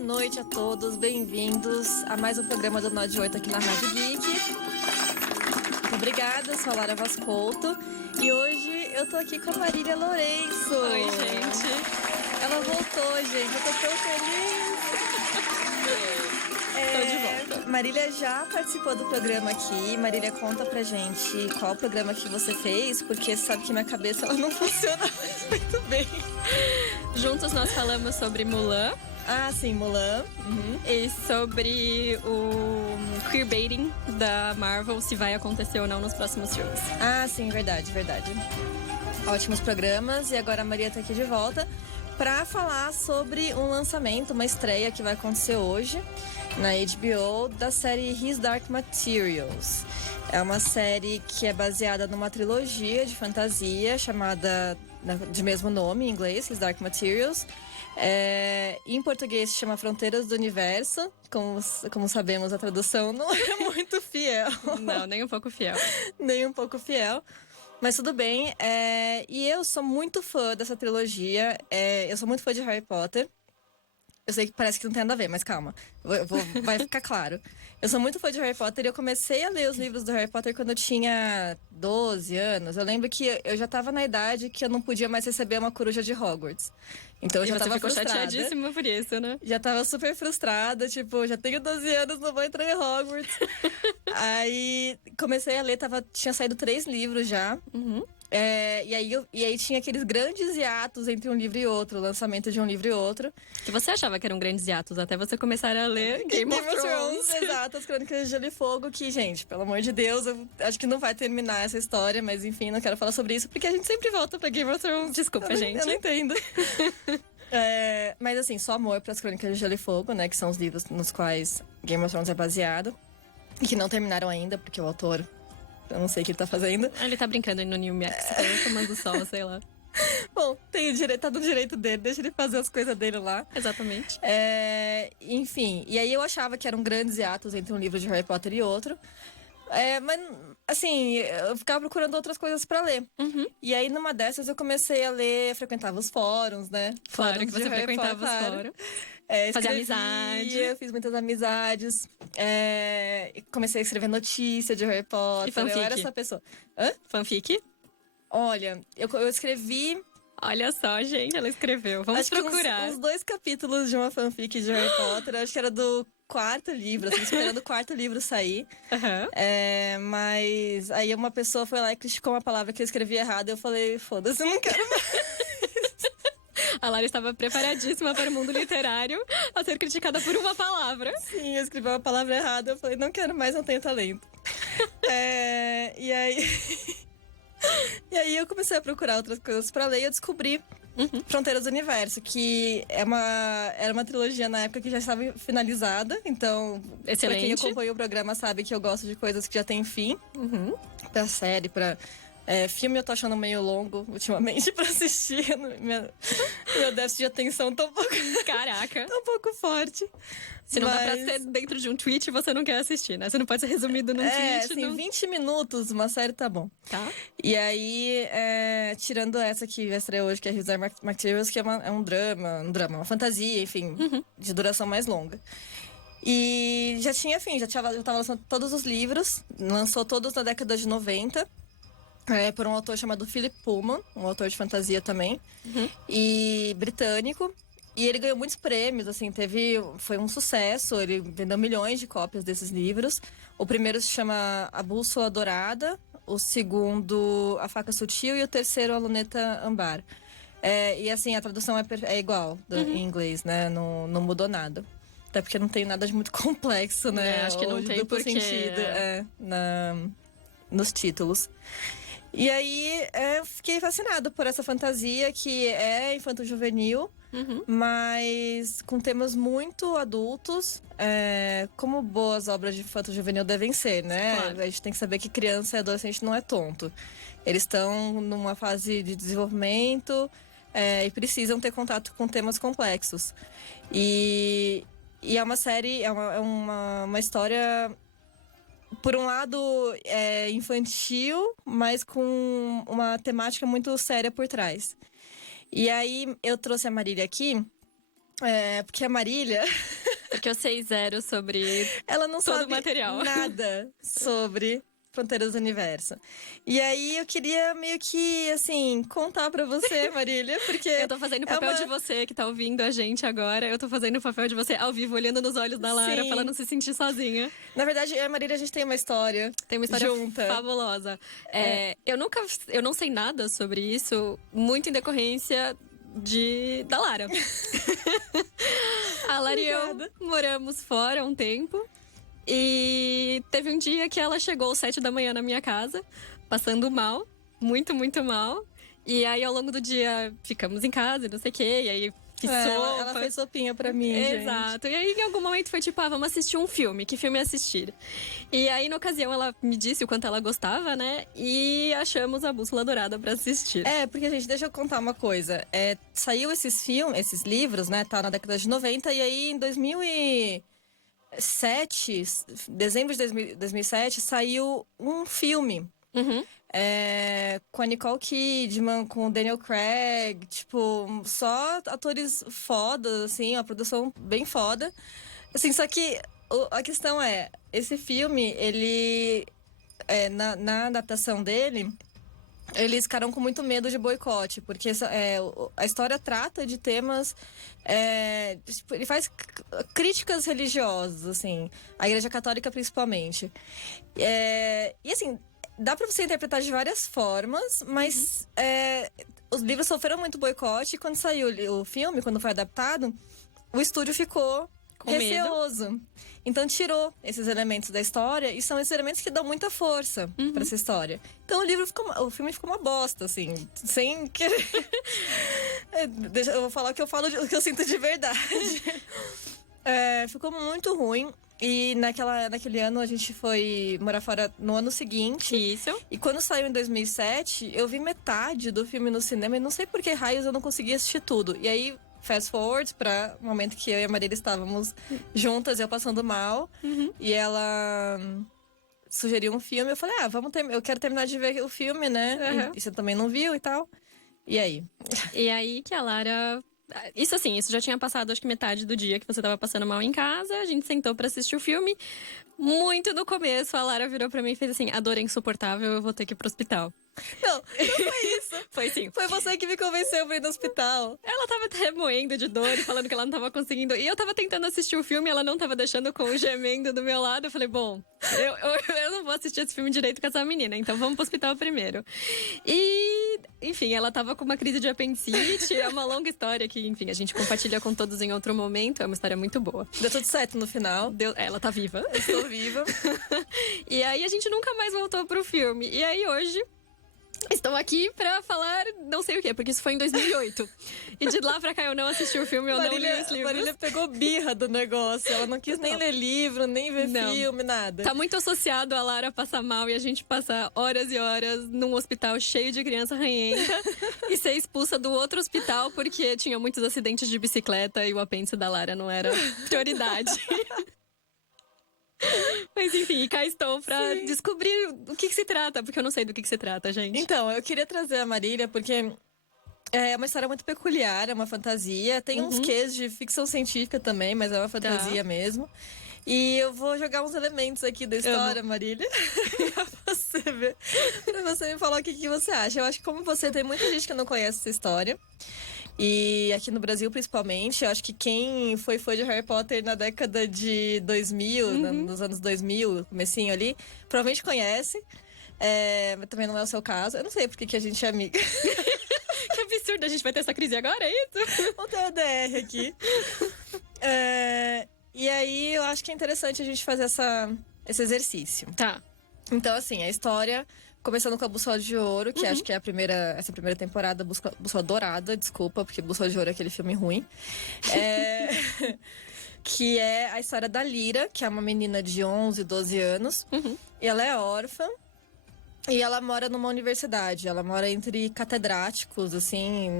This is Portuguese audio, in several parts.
noite a todos, bem-vindos a mais um programa do Nó de 8 aqui na Rádio Geek. Muito obrigada, eu sou a Lara Vascolto e hoje eu tô aqui com a Marília Lourenço. Oi, gente. Ela voltou, gente, eu tô tão feliz. Tô de volta. Marília já participou do programa aqui. Marília, conta pra gente qual programa que você fez, porque você sabe que minha cabeça ela não funciona mais muito bem. Juntos nós falamos sobre Mulan. Ah, sim, Mulan. E sobre o queerbaiting da Marvel, se vai acontecer ou não nos próximos filmes. Ah, sim, verdade. Ótimos programas. E agora a Maria tá aqui de volta pra falar sobre um lançamento, uma estreia que vai acontecer hoje na HBO da série His Dark Materials. É uma série que é baseada numa trilogia de fantasia chamada de mesmo nome em inglês, His Dark Materials. Em português se chama Fronteiras do Universo. Como sabemos, a tradução não é muito fiel. Não, nem um pouco fiel. Nem um pouco fiel. Mas tudo bem. E eu sou muito fã dessa trilogia. Eu sou muito fã de Harry Potter. Eu sei que parece que não tem nada a ver, mas calma. Vai ficar claro. Eu sou muito fã de Harry Potter e eu comecei a ler os livros do Harry Potter quando eu tinha 12 anos. Eu lembro que eu já tava na idade que eu não podia mais receber uma coruja de Hogwarts. Então eu já tava ficou frustrada. chateadíssima por isso, né? Já tava super frustrada, tipo, já tenho 12 anos, não vou entrar em Hogwarts. Aí comecei a ler, tinha saído 3 livros já. E aí tinha aqueles grandes hiatos entre um livro e outro, o lançamento de um livro e outro. Que você achava que eram grandes hiatos, até você começar a ler Game of Thrones. Exato, as Crônicas de Gelo e Fogo, que, gente, pelo amor de Deus, eu acho que não vai terminar essa história, mas enfim, não quero falar sobre isso, porque a gente sempre volta pra Game of Thrones. Desculpa, gente. Eu não entendo. Mas assim, só amor pras Crônicas de Gelo e Fogo, né, que são os livros nos quais Game of Thrones é baseado, e que não terminaram ainda, porque o autor... Eu não sei o que ele tá fazendo. Ele tá brincando no New Max, tomando sol, sei lá. Bom, tá no direito dele, deixa ele fazer as coisas dele lá. Exatamente. Enfim, e aí eu achava que eram grandes hiatos entre um livro de Harry Potter e outro. Mas, assim, eu ficava procurando outras coisas pra ler. E aí, numa dessas, eu comecei a ler, frequentava os fóruns, né? Claro Fóruns que você de Harry frequentava os Potter. fóruns. Escrevia, Fazia amizade. Eu fiz muitas amizades. Comecei a escrever notícia de Harry Potter. E fanfic? Eu era essa pessoa. Hã? Fanfic? Olha, eu escrevi... Olha só, gente, ela escreveu. Vamos acho que procurar. uns 2 capítulos de uma fanfic de Harry Potter. Acho que era do 4º livro, assim, esperando o 4º livro sair. Mas aí uma pessoa foi lá e criticou uma palavra que eu escrevi errado. E eu falei, foda-se, eu não quero mais. A Lara estava preparadíssima para o mundo literário a ser criticada por uma palavra. Sim, eu escrevi uma palavra errada. Eu falei, não quero mais, não tenho talento. E aí... E aí eu comecei a procurar outras coisas pra ler e eu descobri Fronteiras do Universo, que era uma trilogia na época que já estava finalizada. Então, excelente. Pra quem acompanha o programa sabe que eu gosto de coisas que já têm fim. Pra série, pra... filme eu tô achando meio longo ultimamente pra assistir. Meu déficit de atenção tá um pouco... Caraca. tá um pouco forte. Se não dá pra ser dentro de um tweet, você não quer assistir, né? Você não pode ser resumido num tweet. Assim, 20 minutos, uma série tá bom. Tá. E aí, tirando essa que vai estrear hoje, que é His Dark Materials, que é um drama, uma fantasia, enfim, de duração mais longa. E já tinha fim, já tava lançando todos os livros, lançou todos na década de 90. Por um autor chamado Philip Pullman, um autor de fantasia também, e britânico. E ele ganhou muitos prêmios, assim, foi um sucesso, ele vendeu milhões de cópias desses livros. O primeiro se chama A Bússola Dourada, o segundo A Faca Sutil e o terceiro A Luneta Âmbar. E assim, a tradução é igual em inglês, né? Não mudou nada. Até porque não tem nada de muito complexo, né? Acho que não tem duplo porque... sentido nos títulos. E aí, eu fiquei fascinada por essa fantasia que é infanto-juvenil, mas com temas muito adultos, como boas obras de infanto-juvenil devem ser, né? Claro. A gente tem que saber que criança e adolescente não é tonto. Eles estão numa fase de desenvolvimento e precisam ter contato com temas complexos. E é uma série, é uma história... Por um lado, infantil, mas com uma temática muito séria por trás. E aí, eu trouxe a Marília aqui Porque a Marília, Porque eu sei zero sobre ela não todo o sabe material. nada sobre Fronteiras do Universo. E aí eu queria meio que, assim, contar pra você, Marília, porque Eu tô fazendo o papel uma- de você que tá ouvindo a gente agora. Eu tô fazendo o papel de você ao vivo, olhando nos olhos da Lara, Sim. pra ela não se sentir sozinha. Na verdade, eu e a Marília, a gente tem uma história Tem uma história junta. fabulosa. Eu não sei nada sobre isso, muito em decorrência da Lara. A Lara e eu Obrigada. moramos fora há um tempo. E teve um dia que ela chegou às 7 da manhã na minha casa, passando mal, muito, muito mal. E aí, ao longo do dia, ficamos em casa e não sei o quê. E aí, fiz Ela sopa. fez sopinha pra mim, gente. Exato. E aí, em algum momento, foi tipo, vamos assistir um filme. Que filme assistir? E aí, na ocasião, ela me disse o quanto ela gostava, né? E achamos A Bússola Dourada pra assistir. Porque, gente, deixa eu contar uma coisa. Saiu esses livros, né? Tá na década de 90. E aí, em 2007, dezembro de 2007, saiu um filme. Uhum. Com a Nicole Kidman, com o Daniel Craig, tipo, só atores fodas, assim, uma produção bem foda. Assim, só que a questão esse filme, ele, na adaptação dele, eles ficaram com muito medo de boicote, porque a história trata de temas. Tipo, ele faz críticas religiosas, assim, a Igreja Católica principalmente. E assim, dá pra você interpretar de várias formas, mas os livros sofreram muito boicote, e quando saiu o filme, quando foi adaptado, o estúdio ficou Com medo. receoso. Então tirou esses elementos da história, e são esses elementos que dão muita força pra essa história. Então o filme ficou uma bosta, assim, sem querer. Eu vou falar o que eu falo, o que eu sinto de verdade. Ficou muito ruim. E naquele ano a gente foi morar fora no ano seguinte. Isso. E quando saiu em 2007, eu vi metade do filme no cinema e não sei por que raios eu não consegui assistir tudo. E aí, fast forward pra um momento que eu e a Marília estávamos juntas, eu passando mal. E ela sugeriu um filme. Eu falei, eu quero terminar de ver o filme, né? Uhum. E você também não viu e tal. E aí? E aí que a Lara. Isso assim, isso já tinha passado acho que metade do dia que você tava passando mal em casa. A gente sentou pra assistir o filme. Muito no começo, a Lara virou pra mim e fez assim: a dor é insuportável, eu vou ter que ir pro hospital. Não foi isso. Foi sim. Foi você que me convenceu pra ir no hospital. Ela tava até moendo de dor e falando que ela não tava conseguindo. E eu tava tentando assistir o filme e ela não tava deixando com o gemendo do meu lado. Eu falei, bom, eu não vou assistir esse filme direito com essa menina, então vamos pro hospital primeiro. E, enfim, ela tava com uma crise de apendicite. É uma longa história que, enfim, a gente compartilha com todos em outro momento. É uma história muito boa. Deu tudo certo no final. Ela tá viva. Estou viva. E aí a gente nunca mais voltou pro filme. E aí hoje estou aqui pra falar não sei o quê, porque isso foi em 2008. E de lá pra cá eu não assisti o filme, eu não li os livros. Marília pegou birra do negócio. Ela não quis nem ler livro, nem ver Não. filme, nada. Tá muito associado a Lara passar mal e a gente passar horas e horas num hospital cheio de criança ranhenta e ser expulsa do outro hospital porque tinha muitos acidentes de bicicleta e o apêndice da Lara não era prioridade. Mas enfim, cá estou pra descobrir o que se trata, porque eu não sei do que se trata, gente. Então, eu queria trazer a Marília porque é uma história muito peculiar, é uma fantasia. Tem uns quês de ficção científica também, mas é uma fantasia mesmo. E eu vou jogar uns elementos aqui da história, Marília, pra você me falar o que você acha. Eu acho que como você, tem muita gente que não conhece essa história. E aqui no Brasil, principalmente, eu acho que quem foi fã de Harry Potter na década de 2000, nos anos 2000, comecinho ali, provavelmente conhece. Mas também não é o seu caso. Eu não sei porque que a gente é amiga. Que absurdo, a gente vai ter essa crise agora, é isso? Vamos ter o DR aqui. E aí, eu acho que é interessante a gente fazer esse exercício. Tá. Então, assim, a história... Começando com a Bússola de Ouro, que acho que é essa primeira temporada, Bússola Dourada, desculpa, porque Bússola de Ouro é aquele filme ruim. Que é a história da Lyra, que é uma menina de 11, 12 anos. E ela é órfã. E ela mora numa universidade. Ela mora entre catedráticos, assim.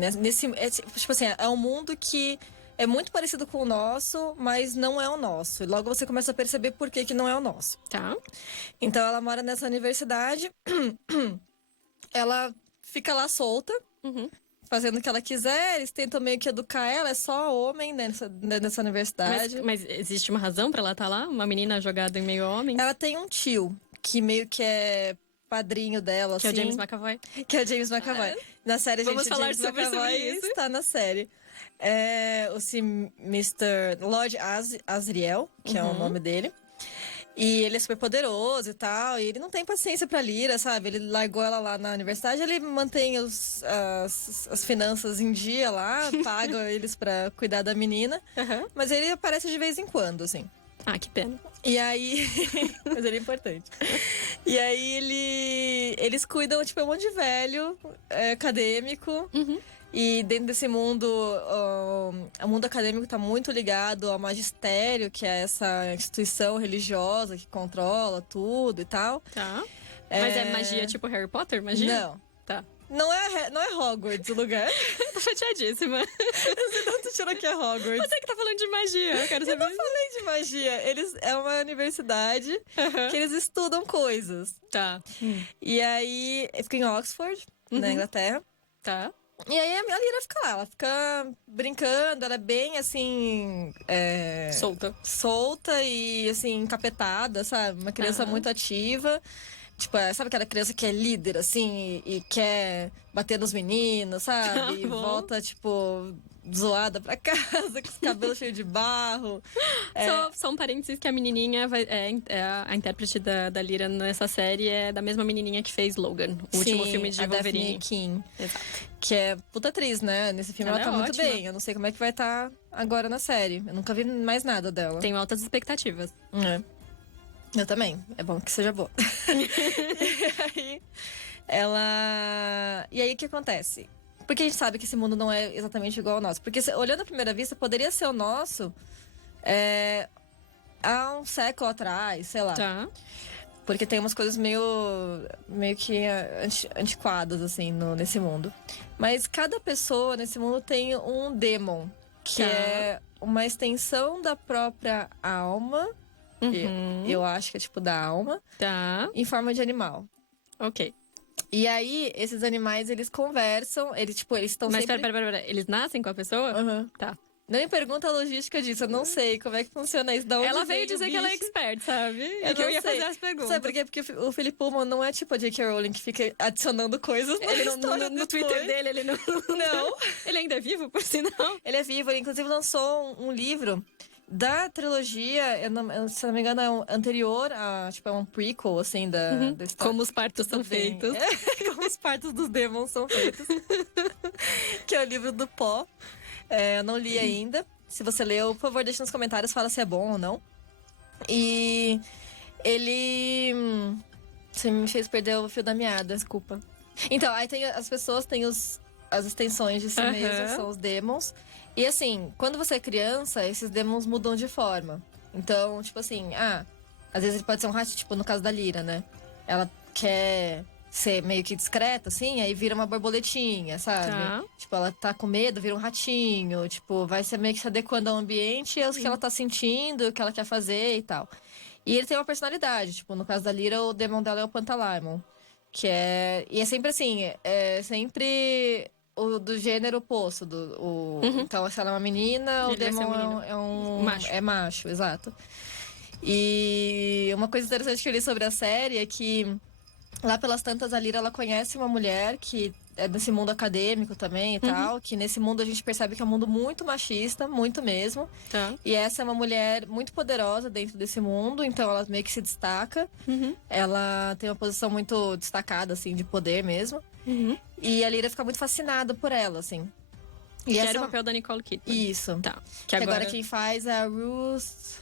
Tipo assim, é um mundo que é muito parecido com o nosso, mas não é o nosso. E logo você começa a perceber por que não é o nosso. Tá. Então ela mora nessa universidade, ela fica lá solta, fazendo o que ela quiser, eles tentam meio que educar ela, é só homem nessa universidade. Mas existe uma razão pra ela estar lá? Uma menina jogada em meio homem? Ela tem um tio que meio que é padrinho dela, Que assim. é o James McAvoy? Que é o James McAvoy. Na série, Vamos gente, o falar James sobre McAvoy isso. está na série. É o Mr. Lord Asriel, que é o nome dele. E ele é super poderoso e tal, e ele não tem paciência pra Lyra, sabe? Ele largou ela lá na universidade, ele mantém as finanças em dia lá, paga eles pra cuidar da menina. Mas ele aparece de vez em quando, assim. Ah, que pena. E aí... Mas ele é importante. E aí eles cuidam, tipo, é um monte de velho, acadêmico. E dentro desse mundo, o mundo acadêmico tá muito ligado ao magistério, que é essa instituição religiosa que controla tudo e tal. Tá. Mas é magia tipo Harry Potter? Magia? Não. Tá. Não é Hogwarts o lugar. Tô chateadíssima. Você não tirou que é Hogwarts. Você que tá falando de magia, eu quero Eu saber. não falei de magia. É uma universidade que eles estudam coisas. Tá. E aí, fica em Oxford, na Inglaterra. Tá. E aí a Lyra fica lá, ela fica brincando, ela é bem assim. Solta e assim, encapetada, sabe? Uma criança muito ativa. Tipo, sabe aquela criança que é líder, assim, e quer bater nos meninos, sabe? E volta, tipo, zoada pra casa, com os cabelos cheios de barro. Só um parênteses que a menininha a intérprete da Lyra nessa série é da mesma menininha que fez Logan, o último filme de a Wolverine. Daphne King. Exato. Que é puta atriz, né? Nesse filme ela tá muito ótima. bem. Eu não sei como é que vai estar agora na série. Eu nunca vi mais nada dela. Tenho altas expectativas. Eu também. É bom que seja boa. E aí o que acontece? Porque a gente sabe que esse mundo não é exatamente igual ao nosso. Porque olhando à primeira vista, poderia ser o nosso há um século atrás, sei lá. Tá. Porque tem umas coisas meio que antiquadas, assim, nesse mundo. Mas cada pessoa nesse mundo tem um demon, que é uma extensão da própria alma. Eu acho que é tipo da alma. Tá. Em forma de animal. Ok. E aí, esses animais, eles conversam. Eles estão Mas sempre... pera. Eles nascem com a pessoa? Tá. Não me pergunta a logística disso, eu não sei como é que funciona isso. Da onde Ela vem veio o dizer que bicho? ela é expert, sabe? Eu Que eu não ia sei. fazer as perguntas. Sabe por quê? Porque o Philip Pullman não é tipo a J.K. Rowling que fica adicionando coisas na Ele história no Twitter dele, ele não... Não. Ele ainda é vivo, por sinal? Ele é vivo, ele inclusive lançou um livro da trilogia, se não me engano, é anterior a, tipo, é um prequel, assim, da história. Como os partos são Bem, feitos. Como os partos dos demons são feitos. Que é o livro do Poe. Eu não li ainda. Se você leu, por favor, deixe nos comentários, fala se é bom ou não. E ele... Você me fez perder o fio da meada. Desculpa. Então, aí as pessoas têm as extensões de si mesmas, são os demons. E assim, quando você é criança, esses demons mudam de forma. Então, tipo assim, às vezes ele pode ser um rato, tipo no caso da Lyra, né? Ela quer ser meio que discreta, assim, aí vira uma borboletinha, sabe? Tá. Tipo, ela tá com medo, vira um ratinho. Tipo, vai ser meio que se adequando ao ambiente e ao que ela tá sentindo, o que ela quer fazer e tal. E ele tem uma personalidade, tipo, no caso da Lyra, o demon dela é o Pantalaimon. E é sempre assim, é sempre o do gênero oposto. Então, se ela é uma menina, o Ele vai ser um demon menino. é um... Macho. É macho, exato. E uma coisa interessante que eu li sobre a série é que lá pelas tantas, a Lyra, ela conhece uma mulher que é desse mundo acadêmico também e tal. Que nesse mundo a gente percebe que é um mundo muito machista, muito mesmo. Tá. E essa é uma mulher muito poderosa dentro desse mundo, então ela meio que se destaca. Ela tem uma posição muito destacada, assim, de poder mesmo. E a Lyra fica muito fascinada por ela, assim. E Que era o papel da Nicole Kidman. Isso. Tá. Que agora quem faz é a Ruth...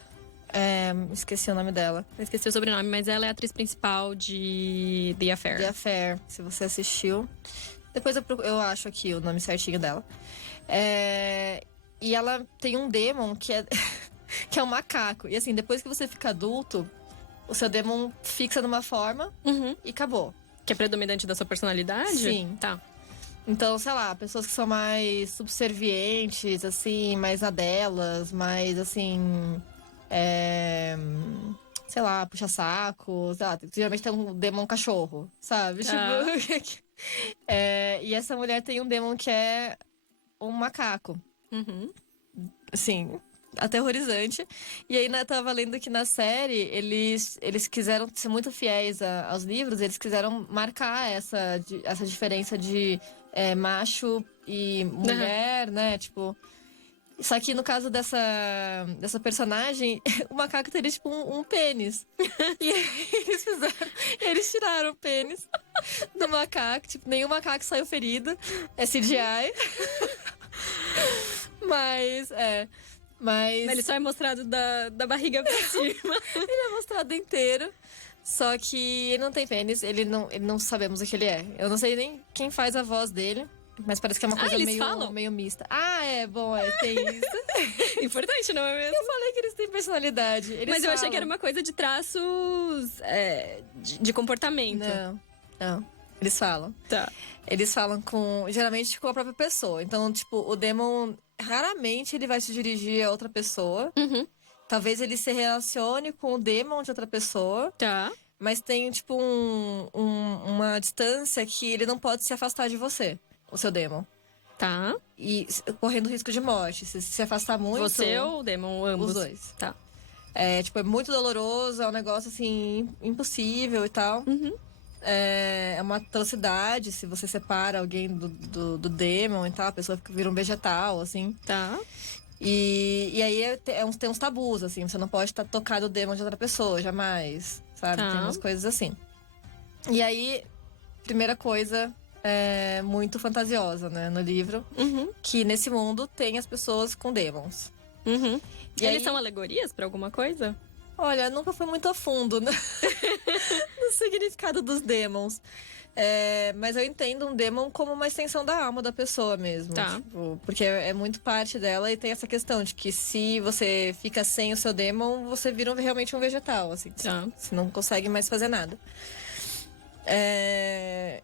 esqueci o nome dela. Eu esqueci o sobrenome, mas ela é a atriz principal de The Affair. The Affair, se você assistiu. Depois eu acho aqui o nome certinho dela. E ela tem um demon que é, que é um macaco. E assim, depois que você fica adulto, o seu demon fixa numa forma e acabou. Que é predominante da sua personalidade? Sim. Tá. Então, sei lá, pessoas que são mais subservientes, assim, mais na delas, mais assim... sei lá, puxa-saco, sei lá, geralmente tem um demon cachorro, sabe? Ah. Tipo, E essa mulher tem um demon que é um macaco. Uhum. Assim, aterrorizante. E aí, eu tava lendo que na série, eles quiseram ser muito fiéis aos livros, eles quiseram marcar essa diferença de macho e mulher, né? Tipo. Só que no caso dessa personagem, o macaco teria, tipo, um pênis. E aí eles tiraram o pênis do macaco. Tipo, nenhum macaco saiu ferido. É CGI. Mas, Mas Ele só é mostrado da barriga pra cima. ele é mostrado inteiro. Só que ele não tem pênis, ele não sabemos o que ele é. Eu não sei nem quem faz a voz dele. Mas parece que é uma coisa eles falam? meio mista. Tem isso. Importante, não é mesmo? Eu falei que eles têm personalidade. Mas eu achei que era uma coisa de traços de comportamento. Não. Eles falam. Tá. Eles falam geralmente com a própria pessoa. Então, tipo, o demon, raramente ele vai se dirigir a outra pessoa. Uhum. Talvez ele se relacione com o demon de outra pessoa. Tá. Mas tem, tipo, uma distância que ele não pode se afastar de você, o seu demon. Tá. E correndo risco de morte. Se afastar muito... Você ou o demon, ambos? Os dois. Tá. É muito doloroso, é um negócio, assim, impossível e tal. Uhum. É uma atrocidade se você separa alguém do demon e tal. A pessoa vira um vegetal, assim. Tá. E aí tem uns tabus, assim. Você não pode tocar no demon de outra pessoa, jamais. Sabe? Tá. Tem umas coisas assim. E aí, primeira coisa... muito fantasiosa, né, no livro. Uhum. Que nesse mundo tem as pessoas com demons. Uhum. E Eles aí, são alegorias pra alguma coisa? olha, nunca fui muito a fundo no significado dos demons. Mas eu entendo um demon como uma extensão da alma da pessoa mesmo. Tá. Tipo, porque é muito parte dela e tem essa questão de que se você fica sem o seu demon, você vira realmente um vegetal, assim. Tá. Você não consegue mais fazer nada.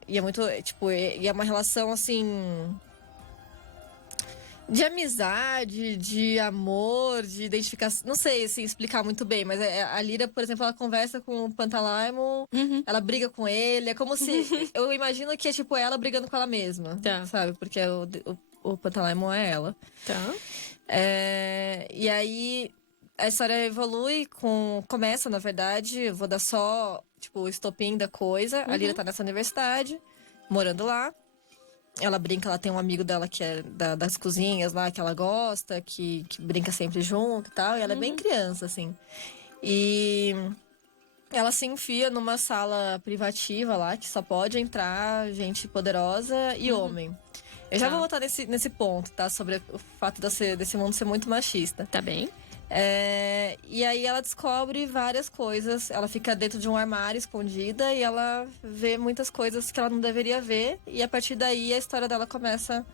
E é muito, tipo, e é uma relação, assim... de amizade, de amor, de identificação. Não sei, assim, explicar muito bem, mas a Lyra, por exemplo, ela conversa com o Pantalaimon, Uhum. ela briga com ele. É como se... eu imagino que é, tipo, ela brigando com ela mesma, Tá. sabe? Porque o Pantalaimon é ela. Tá. E aí, a história evolui começa, na verdade, eu vou dar só, tipo, o estopim da coisa. A Lyra tá nessa universidade, morando lá. Ela brinca, ela tem um amigo dela que é das cozinhas lá, que ela gosta, que brinca sempre junto e tal. E ela é bem criança, assim. E ela se enfia numa sala privativa lá, que só pode entrar gente poderosa e homem. Eu já Tá. vou voltar nesse ponto, tá? Sobre o fato desse mundo ser muito machista. Tá bem. E aí ela descobre várias coisas. Ela fica dentro de um armário escondida e ela vê muitas coisas que ela não deveria ver. E a partir daí a história dela começa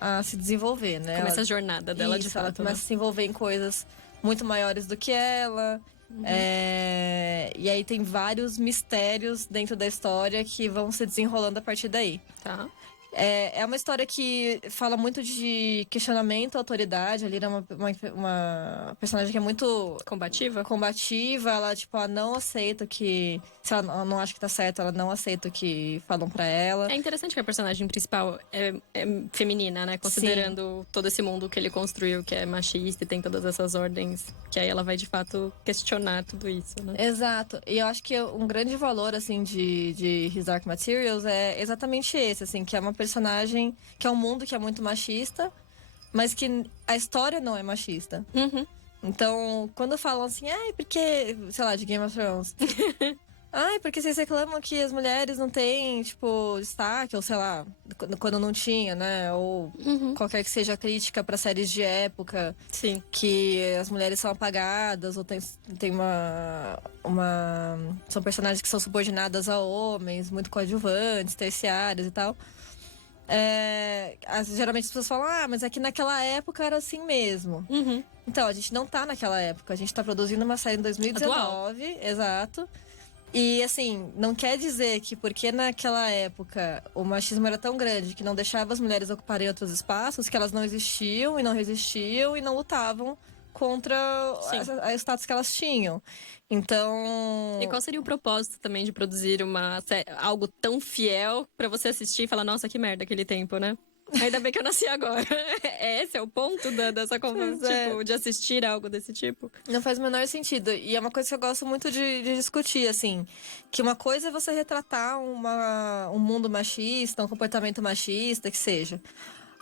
a se desenvolver, né? Começa a jornada dela de Isso, fato. ela começa a se envolver em coisas muito maiores do que ela. E aí tem vários mistérios dentro da história que vão se desenrolando a partir daí. Tá. É uma história que fala muito de questionamento à autoridade. A Lyra é uma personagem que é muito Combativa? combativa. Ela, tipo, ela não aceita que... Se ela não acha que tá certo, ela não aceita o que falam pra ela. É interessante que a personagem principal é feminina, né? Considerando todo esse mundo que ele construiu, que é machista e tem todas essas ordens. Que aí ela vai, de fato, questionar tudo isso, né? Exato. E eu acho que um grande valor, assim, de His Dark Materials é exatamente esse, assim. Que é uma personagem... Que é um mundo que é muito machista, mas que a história não é machista. Uhum. Então, quando falam assim... Ai, porque... Sei lá, de Game of Thrones... Ai, porque vocês reclamam que as mulheres não têm, tipo, destaque, ou sei lá, quando não tinha, né? Ou qualquer que seja a crítica pra séries de época, Sim. que as mulheres são apagadas, ou tem são personagens que são subordinadas a homens, muito coadjuvantes, terciários e tal. Geralmente as pessoas falam, mas é que naquela época era assim mesmo. Uhum. Então, a gente não tá naquela época, a gente tá produzindo uma série em 2019, exato. E, assim, não quer dizer que porque naquela época o machismo era tão grande que não deixava as mulheres ocuparem outros espaços, que elas não existiam e não resistiam e não lutavam contra o status que elas tinham. Então... E qual seria o propósito também de produzir algo tão fiel pra você assistir e falar, nossa, que merda aquele tempo, né? Ainda bem que eu nasci agora. Esse é o ponto dessa conversa, tipo, de assistir algo desse tipo? Não faz o menor sentido. E é uma coisa que eu gosto muito de discutir, assim. Que uma coisa é você retratar um mundo machista, um comportamento machista, que seja.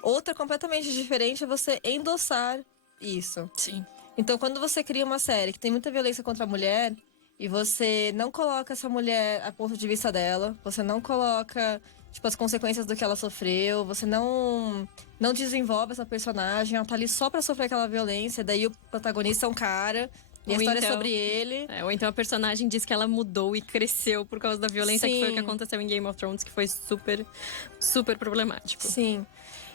Outra completamente diferente é você endossar isso. Sim. Então, quando você cria uma série que tem muita violência contra a mulher e você não coloca essa mulher a ponto de vista dela, você não coloca, tipo, as consequências do que ela sofreu, você não desenvolve essa personagem, ela tá ali só pra sofrer aquela violência, daí o protagonista é um cara e a história é sobre ele. Ou então a personagem diz que ela mudou e cresceu por causa da violência, que foi o que Sim. aconteceu em Game of Thrones, que foi super, super problemático. Sim.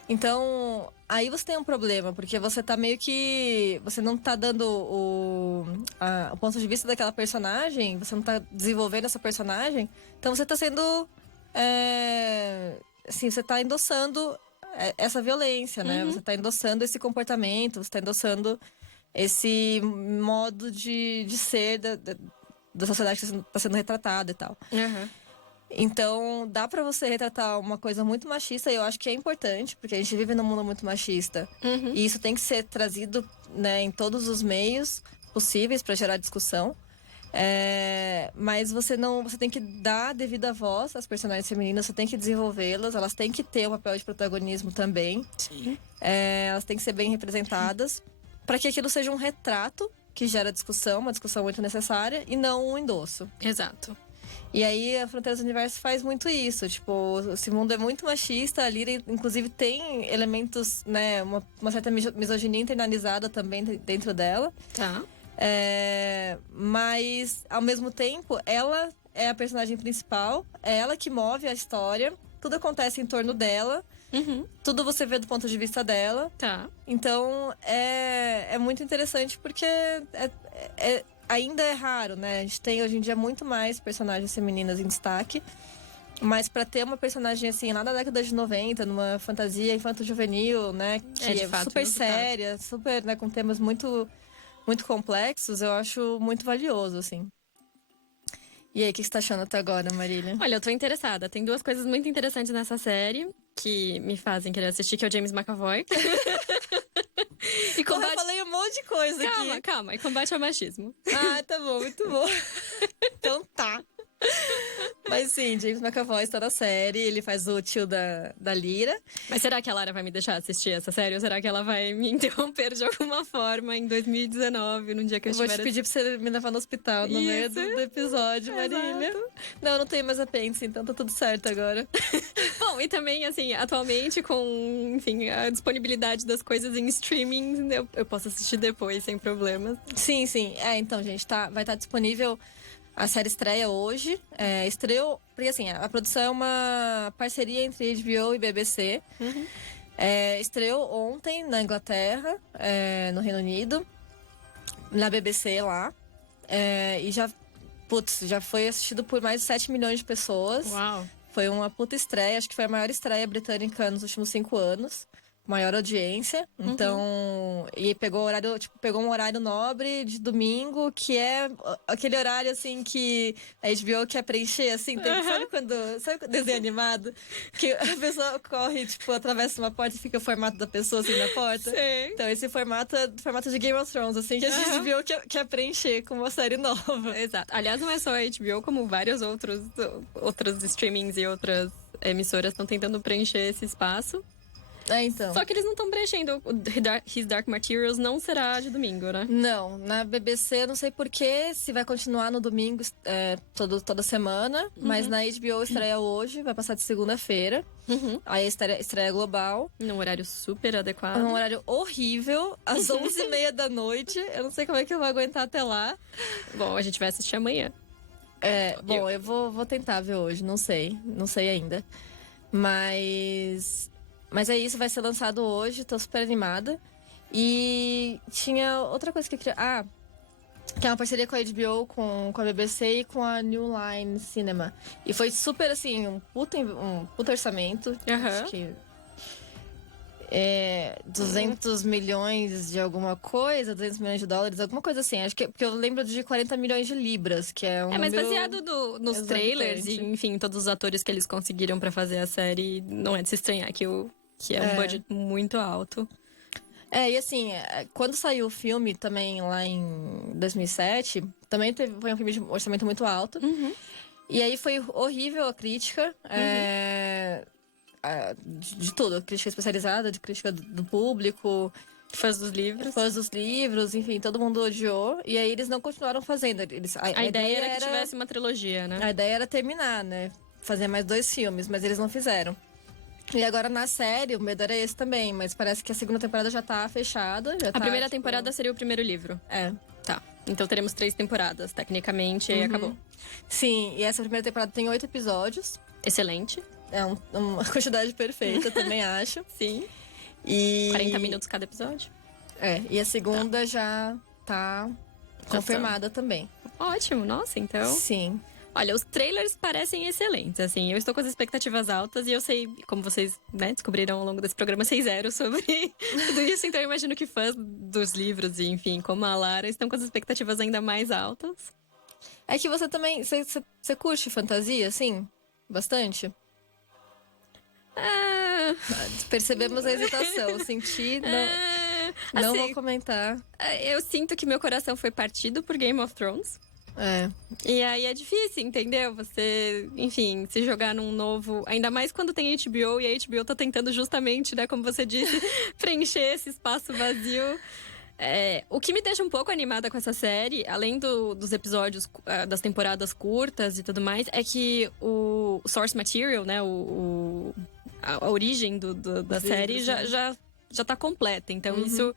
Então, aí você tem um problema, porque você tá meio que... Você não tá dando o ponto de vista daquela personagem, você não tá desenvolvendo essa personagem, então você tá sendo... assim, você tá endossando essa violência, né? Você tá endossando esse comportamento, você tá endossando esse modo de ser da sociedade que tá sendo retratada e tal. Então, dá pra você retratar uma coisa muito machista, e eu acho que é importante, porque a gente vive num mundo muito machista. E isso tem que ser trazido, né, em todos os meios possíveis pra gerar discussão. Mas você tem que dar a devida voz às personagens femininas, você tem que desenvolvê-las, elas têm que ter um papel de protagonismo também. Sim. Elas têm que ser bem representadas, para que aquilo seja um retrato que gera discussão, uma discussão muito necessária, e não um endosso. Exato. E aí, a Fronteiras do Universo faz muito isso. Tipo, esse mundo é muito machista. A Lyra, inclusive, tem elementos, né? Uma certa misoginia internalizada também dentro dela. Tá. Mas, ao mesmo tempo, ela é a personagem principal. É ela que move a história. Tudo acontece em torno dela. Tudo você vê do ponto de vista dela. Tá. Então, é muito interessante porque ainda é raro, né? A gente tem hoje em dia muito mais personagens femininas em destaque. Mas pra ter uma personagem assim, lá da década de 90, numa fantasia infanto-juvenil, né? Que de fato, super inusitado. séria, super, né, com temas muito, muito complexos, eu acho muito valioso, assim. E aí, o que você tá achando até agora, Marília? Olha, eu tô interessada. Tem duas coisas muito interessantes nessa série que me fazem querer assistir, que é o James McAvoy. E Eu falei um monte de coisa aqui. Calma. E combate ao machismo. Ah, tá bom, muito bom. Então tá. Mas sim, James McAvoy está na série, ele faz o tio da Lyra. Mas será que a Lara vai me deixar assistir essa série? Ou será que ela vai me interromper de alguma forma em 2019, num dia que eu Vou estiver... te pedir pra você me levar no hospital no meio do episódio, Marília. Exato. Não tenho mais apêndice, então tá tudo certo agora. Bom, e também, assim, atualmente com, enfim, a disponibilidade das coisas em streaming, eu posso assistir depois, sem problemas. Sim. Então, gente, vai estar disponível. A série estreia hoje. Estreou. Porque assim, a produção é uma parceria entre HBO e BBC. Estreou ontem na Inglaterra, no Reino Unido, na BBC lá. E já foi assistido por mais de 7 milhões de pessoas. Uau! Foi uma puta estreia, acho que foi a maior estreia britânica nos últimos 5 anos. Maior audiência. Então, e pegou um horário nobre de domingo, que é aquele horário, assim, que a HBO quer preencher, assim. Sabe desenho animado? Que a pessoa corre, tipo, atravessa uma porta e fica o formato da pessoa, assim, na porta. Sim. Então, esse formato é do formato de Game of Thrones, assim, que a HBO quer preencher com uma série nova. Exato. Aliás, não é só a HBO, como vários outros streamings e outras emissoras estão tentando preencher esse espaço. Então. Só que eles não estão preenchendo. O His Dark Materials não será de domingo, né? Não, na BBC eu não sei porquê, se vai continuar no domingo toda semana, mas na HBO estreia hoje, vai passar de segunda-feira. Aí estreia global. Num horário super adequado. Num horário horrível, às 11h30 da noite. Eu não sei como é que eu vou aguentar até lá. Bom, a gente vai assistir amanhã. Eu vou tentar ver hoje, não sei ainda. Mas é isso, vai ser lançado hoje, tô super animada. E tinha outra coisa que eu queria... que é uma parceria com a HBO, com a BBC e com a New Line Cinema. E foi super, assim, um puta orçamento. Acho que... 200 milhões de alguma coisa, 200 milhões de dólares, alguma coisa assim. Acho que porque eu lembro de 40 milhões de libras, que é um Mas número baseado nos trailers e, exorbitante. enfim, todos os atores que eles conseguiram pra fazer a série, não é de se estranhar que é um budget muito alto. E assim, quando saiu o filme também lá em 2007, também foi um filme de orçamento muito alto. E aí foi horrível a crítica. De tudo, crítica especializada, de crítica do público, Fãs dos livros. fãs dos livros, enfim, todo mundo odiou. E aí eles não continuaram fazendo. A ideia era que tivesse uma trilogia, né? A ideia era terminar, né? Fazer mais 2 filmes, mas eles não fizeram. E agora na série, o medo era esse também, mas parece que a segunda temporada já tá fechada. A primeira temporada seria o primeiro livro. Tá. Então teremos 3 temporadas, tecnicamente, e aí acabou. Sim, e essa primeira temporada tem 8 episódios. Excelente. É uma quantidade perfeita, também acho. Sim. E 40 minutos cada episódio. E a segunda já tá confirmada também. Ótimo, nossa, então. Sim. Olha, os trailers parecem excelentes, assim. Eu estou com as expectativas altas e eu sei, como vocês descobriram ao longo desse programa, eu sei zero sobre tudo isso. Então eu imagino que fãs dos livros e, enfim, como a Lara, estão com as expectativas ainda mais altas. É que você também... Você curte fantasia, assim? Bastante? Percebemos a hesitação. Senti... Não assim, vou comentar. Eu sinto que meu coração foi partido por Game of Thrones. E aí é difícil, entendeu? Você, enfim, se jogar num novo... Ainda mais quando tem HBO e a HBO tá tentando justamente, né, como você disse, preencher esse espaço vazio. O que me deixa um pouco animada com essa série, além dos episódios, das temporadas curtas e tudo mais, é que o source material, né, a origem da série já tá completa. Então isso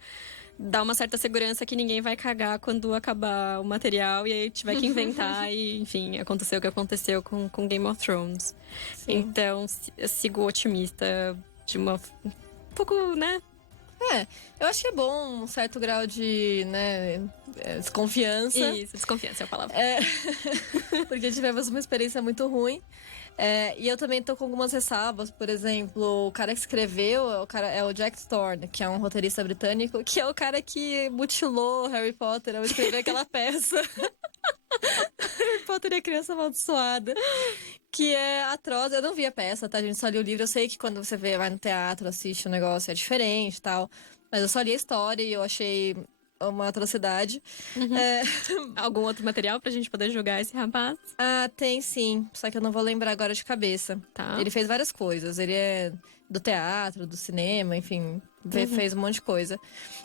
dá uma certa segurança que ninguém vai cagar quando acabar o material e aí tiver que inventar e, enfim, aconteceu o que aconteceu com Game of Thrones. Sim. Então, eu sigo otimista de um pouco, né? Eu acho que é bom um certo grau de, né, desconfiança. Isso, desconfiança é a palavra. Porque tivemos uma experiência muito ruim. E eu também tô com algumas ressalvas. Por exemplo, o cara que escreveu é o Jack Thorne, que é um roteirista britânico, que é o cara que mutilou Harry Potter ao escrever aquela peça. Harry Potter e a Criança Amaldiçoada. Que é atroz. Eu não vi a peça, tá? A gente só li o livro. Eu sei que quando você vai no teatro, assiste o negócio, é diferente e tal. Mas eu só li a história e eu achei uma atrocidade. Algum outro material pra gente poder julgar esse rapaz? Tem sim. Só que eu não vou lembrar agora de cabeça. Tá. Ele fez várias coisas. Ele é do teatro, do cinema, enfim. Fez um monte de coisa.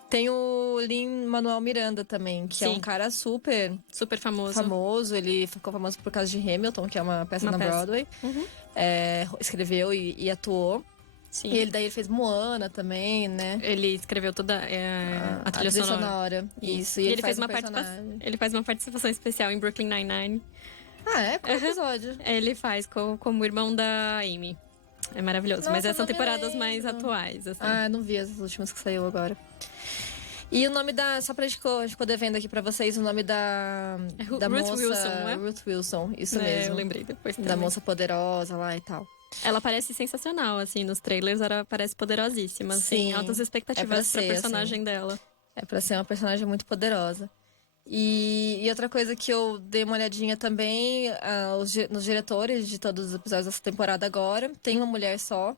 Tem o Lin-Manuel Miranda também, que é um cara super famoso. Ele ficou famoso por causa de Hamilton, que é uma peça na Broadway. Escreveu e atuou. Sim. E daí ele fez Moana também, né? Ele escreveu toda a trilha sonora. Isso. E ele fez uma participação. Ele faz uma participação especial em Brooklyn Nine-Nine. Qual episódio? Ele faz como irmão da Amy. É maravilhoso. Nossa, mas essas são temporadas lembro. mais atuais, assim. Não vi as últimas que saiu agora. E o nome só pra gente ficou devendo aqui pra vocês, o nome da Ruth moça... Wilson, não é? Ruth Wilson, isso mesmo. Eu lembrei depois também. Da moça poderosa lá e tal. Ela parece sensacional, assim, nos trailers ela parece poderosíssima, assim, Sim, altas expectativas pra personagem assim. dela. É pra ser uma personagem muito poderosa. E outra coisa que eu dei uma olhadinha também, nos diretores de todos os episódios dessa temporada agora, tem uma mulher só,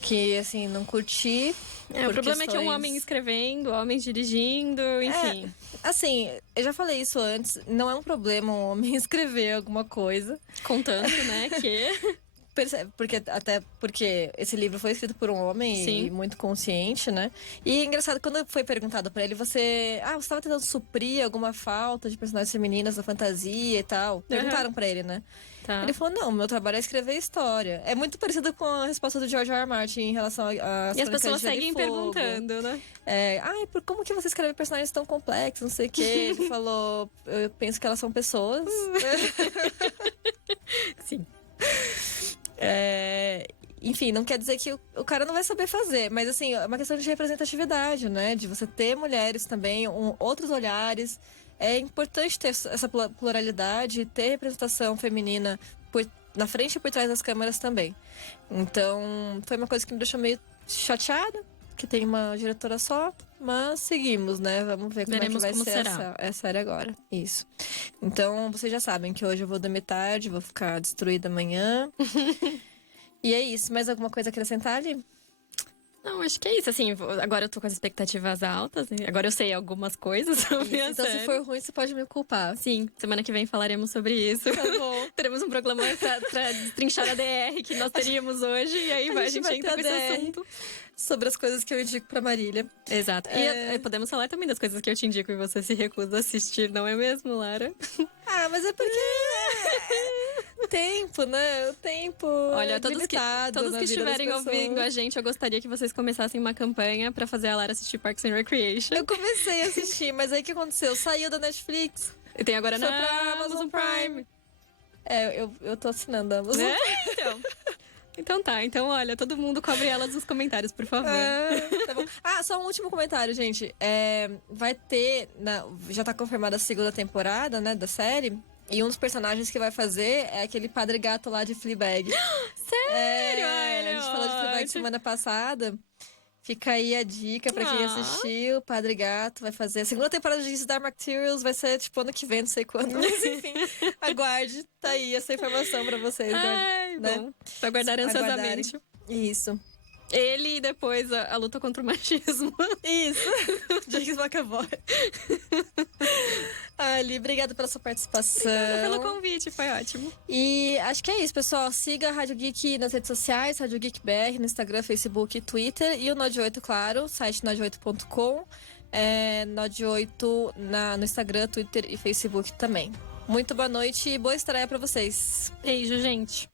que, assim, não curti. O problema é que é um homem escrevendo, homens dirigindo, enfim. Assim, eu já falei isso antes, não é um problema um homem escrever alguma coisa. Contanto, né, que... Até porque esse livro foi escrito por um homem e muito consciente, né? E é engraçado, quando foi perguntado pra ele, você estava tentando suprir alguma falta de personagens femininas na fantasia e tal? Perguntaram pra ele, né? Tá. Ele falou, não, meu trabalho é escrever história. É muito parecido com a resposta do George R. R. Martin em relação a E as pessoas seguem perguntando, né? Como que você escreve personagens tão complexos, não sei o quê? Ele falou, eu penso que elas são pessoas. Sim. Enfim, não quer dizer que o cara não vai saber fazer, mas assim, é uma questão de representatividade, né? De você ter mulheres também, outros olhares. É importante ter essa pluralidade, ter representação feminina na frente e por trás das câmeras também. Então, foi uma coisa que me deixou meio chateada. porque tem uma diretora só. Mas seguimos, né? Vamos ver como Veremos é que como vai ser será. essa série agora. Isso. Então, vocês já sabem que hoje eu vou dormir tarde, vou ficar destruída amanhã. E é isso. Mais alguma coisa a acrescentar ali? Não, acho que é isso. Assim, agora eu tô com as expectativas altas. Né? Agora eu sei algumas coisas sobre a Então, série. se for ruim, você pode me culpar. Sim, semana que vem falaremos sobre isso. Tá bom. Teremos um programa pra destrinchar a DR que nós teríamos hoje. E aí a gente vai entra ter com a esse DR. assunto. Sobre as coisas que eu indico pra Marília. Exato. E podemos falar também das coisas que eu te indico e você se recusa a assistir, não é mesmo, Lara? Ah, mas é porque... tempo, né? O tempo Olha, é todos que limitado na vida das estiverem pessoas. ouvindo a gente, eu gostaria que vocês começassem uma campanha pra fazer a Lara assistir Parks and Recreation. Eu comecei a assistir, mas aí o que aconteceu? Saiu da Netflix. E tem agora Foi na pra Amazon Prime. Eu tô assinando a Amazon. Né? Então tá. Então, olha, todo mundo cobre elas nos comentários, por favor. Tá bom. Só um último comentário, gente. Vai ter... já tá confirmada a segunda temporada, né, da série. E um dos personagens que vai fazer é aquele padre gato lá de Fleabag. Sério? A gente falou de Fleabag semana passada. Fica aí a dica pra quem assistiu. Padre Gato vai fazer. A segunda temporada de Dark Materials vai ser tipo ano que vem, não sei quando. Mas enfim, aguarde. Tá aí essa informação pra vocês. Ai, né? bom. Pra aguardar ansiosamente. Isso. Ele e depois a luta contra o machismo. Isso. James McAvoy. Ali, obrigada pela sua participação. Obrigada pelo convite, foi ótimo. E acho que é isso, pessoal. Siga a Rádio Geek nas redes sociais, Rádio Geek BR, no Instagram, Facebook e Twitter. E o Nod8, claro, site nod8.com. Nod8 no Instagram, Twitter e Facebook também. Muito boa noite e boa estreia pra vocês. Beijo, gente.